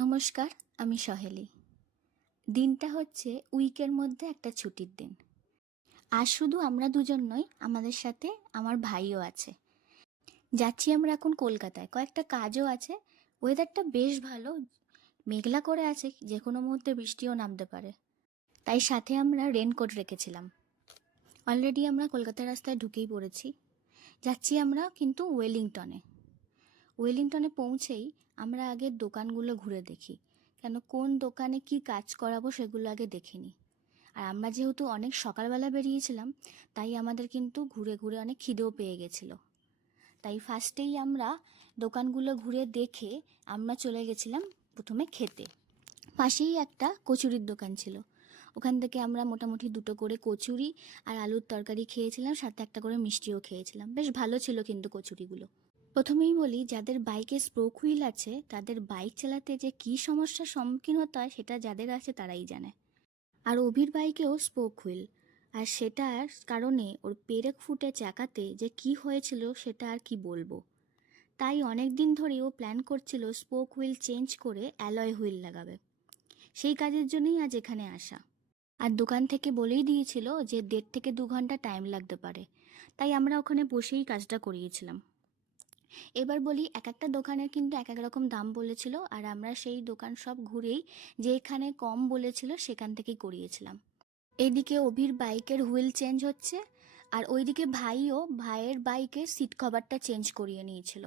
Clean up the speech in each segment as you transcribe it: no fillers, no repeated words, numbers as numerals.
নমস্কার, আমি সহেলি। দিনটা হচ্ছে উইকের মধ্যে একটা ছুটির দিন। আর শুধু আমরা দুজন নই, আমাদের সাথে আমার ভাইও আছে। যাচ্ছি আমরা এখন কলকাতায়, কয়েকটা কাজও আছে। ওয়েদারটা বেশ ভালো, মেঘলা করে আছে, যে কোনো মুহূর্তে বৃষ্টিও নামতে পারে। তাই সাথে আমরা রেনকোট রেখেছিলাম। অলরেডি আমরা কলকাতার রাস্তায় ঢুকেই পড়েছি। যাচ্ছি আমরা কিন্তু ওয়েলিংটনে পৌঁছেই আমরা আগে দোকানগুলো ঘুরে দেখি, কেন কোন দোকানে কি কাজ করাবো সেগুলো আগে দেখে নিই। আর আমরা যেহেতু অনেক সকালবেলা বেরিয়েছিলাম, তাই আমাদের কিন্তু ঘুরে ঘুরে অনেক খিদেও পেয়ে গেছিলো। তাই ফার্স্টেই আমরা দোকানগুলো ঘুরে দেখে আমরা চলে গেছিলাম প্রথমে খেতে। পাশেই একটা কচুরির দোকান ছিল, ওখান থেকে আমরা মোটামুটি 2টো করে কচুরি আর আলুর তরকারি খেয়েছিলাম, সাথে একটা করে মিষ্টিও খেয়েছিলাম। বেশ ভালো ছিল কিন্তু কচুরিগুলো। প্রথমেই বলি, যাদের বাইকে স্পোক হুইল আছে তাদের বাইক চালাতে যে কী সমস্যার সম্মুখীন হতে হয় সেটা যাদের আছে তারাই জানে। আর অভির বাইকেও স্পোক হুইল, আর সেটার কারণে ওর পেরেক ফুটে চাকাতে যে কি হয়েছিল সেটা আর কি বলবো। তাই অনেক দিন ধরে ও প্ল্যান করছিল স্পোক হুইল চেঞ্জ করে অ্যালয় হুইল লাগাবে। সেই কাজের জন্যই আজ এখানে আসা। আর দোকান থেকে বলেই দিয়েছিল যে 1.5 থেকে 2 ঘন্টা টাইম লাগতে পারে, তাই আমরা ওখানে বসেই কাজটা করিয়েছিলাম। এবার বলি, এক একটা দোকানের কিন্তু এক এক রকম দাম বলেছিল, আর আমরা সেই দোকান সব ঘুরেই যেখানে কম বলেছিল সেখান থেকেই করিয়েছিলাম। এইদিকে অভির বাইকের হুইল চেঞ্জ হচ্ছে, আর ওইদিকে ভাইয়ের বাইকের সিট কভারটা চেঞ্জ করিয়ে নিয়েছিল।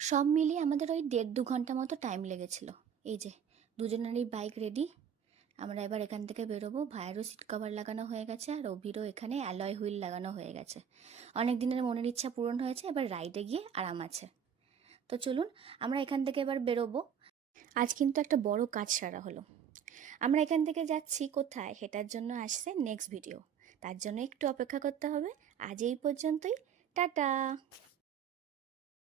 সব মিলিয়ে আমাদের ওই 1.5-2 ঘন্টা মতো টাইম লেগেছিল। এই যে দুজনেরই বাইক রেডি, আমরা এবার এখান থেকে বেরোবো। ভাইয়েরও সিট কভার লাগানো হয়ে গেছে, আর অভিরও এখানে অ্যালয় হুইল লাগানো হয়ে গেছে। অনেক দিনের মনের ইচ্ছা পূরণ হয়েছে, এবার রাইডে গিয়ে আরাম আছে। তো চলুন আমরা এখান থেকে এবার বেরোবো। আজ কিন্তু একটা বড় কাজ সারা হলো। আমরা এখান থেকে যাচ্ছি কোথায় সেটার জন্য আসছে নেক্সট ভিডিও, তার জন্য একটু অপেক্ষা করতে হবে। আজ এই পর্যন্তই, টাটা।